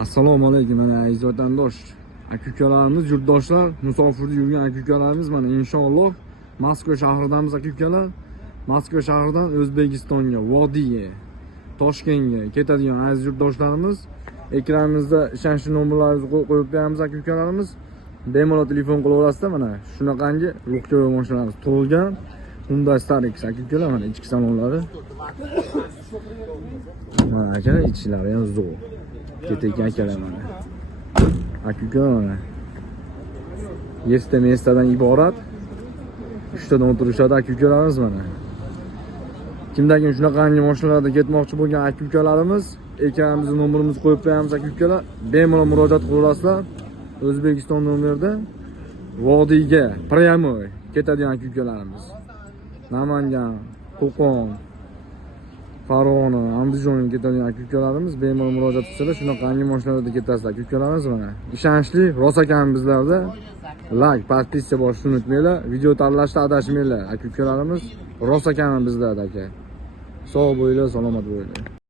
Assalomu alaykum aziz vatandosh. Aka-ukalarimiz, yurtdoshlar, musofirda yurgan aka-ukalarimiz mana inshaalloh Moskva shahridamiz aka-ukalar. Moskva shahridan O'zbekistonga, Vodiyga, Toshkentga ketadigan aziz yurtdoshlarimiz, ekranimizda ishonchli nomerlaringizni qo'yib beramiz aka-ukalarimiz. Bemalol telefon qilaverasizlar mana shunaqangi ruxjoy mashinalarimiz tug'ilgan Hyundai Starex aka-ukalar mana ichki salonlari. Mana aka ichlari ham zo'r. Ketayotgan akalar mana. Aka-ukalar mana. Yesta iborat 3 tadan o'tirishadi aka-ukalarimiz mana. Kimdagi shunaqangi mashinalarda ketmoqchi bo'lgan aka-ukalarimiz, ekranimizga nomerimizni qo'yib qo'yamiz aka-ukalar. Bemalol murojaat qilaverasizlar. O'zbekiston nomerida Vodiyga pryamoy ketadigan aka-ukalarimiz. Namangan, Qo'qon, Farg'ona, Andijonga ketadigan aka-ukalarimiz bemalol murojaat qilsalar, shunaqangi mashinalarda ketasizlar aka-ukalarimiz mana. Ishonchli, rost ekan bizlarda. Like, podpiska bosishni unutmanglar. Video tanlashda adashmanglar aka-ukalarimiz. Rost ekan bizlarda aka. Sog' bo'linglar, salomat bo'linglar.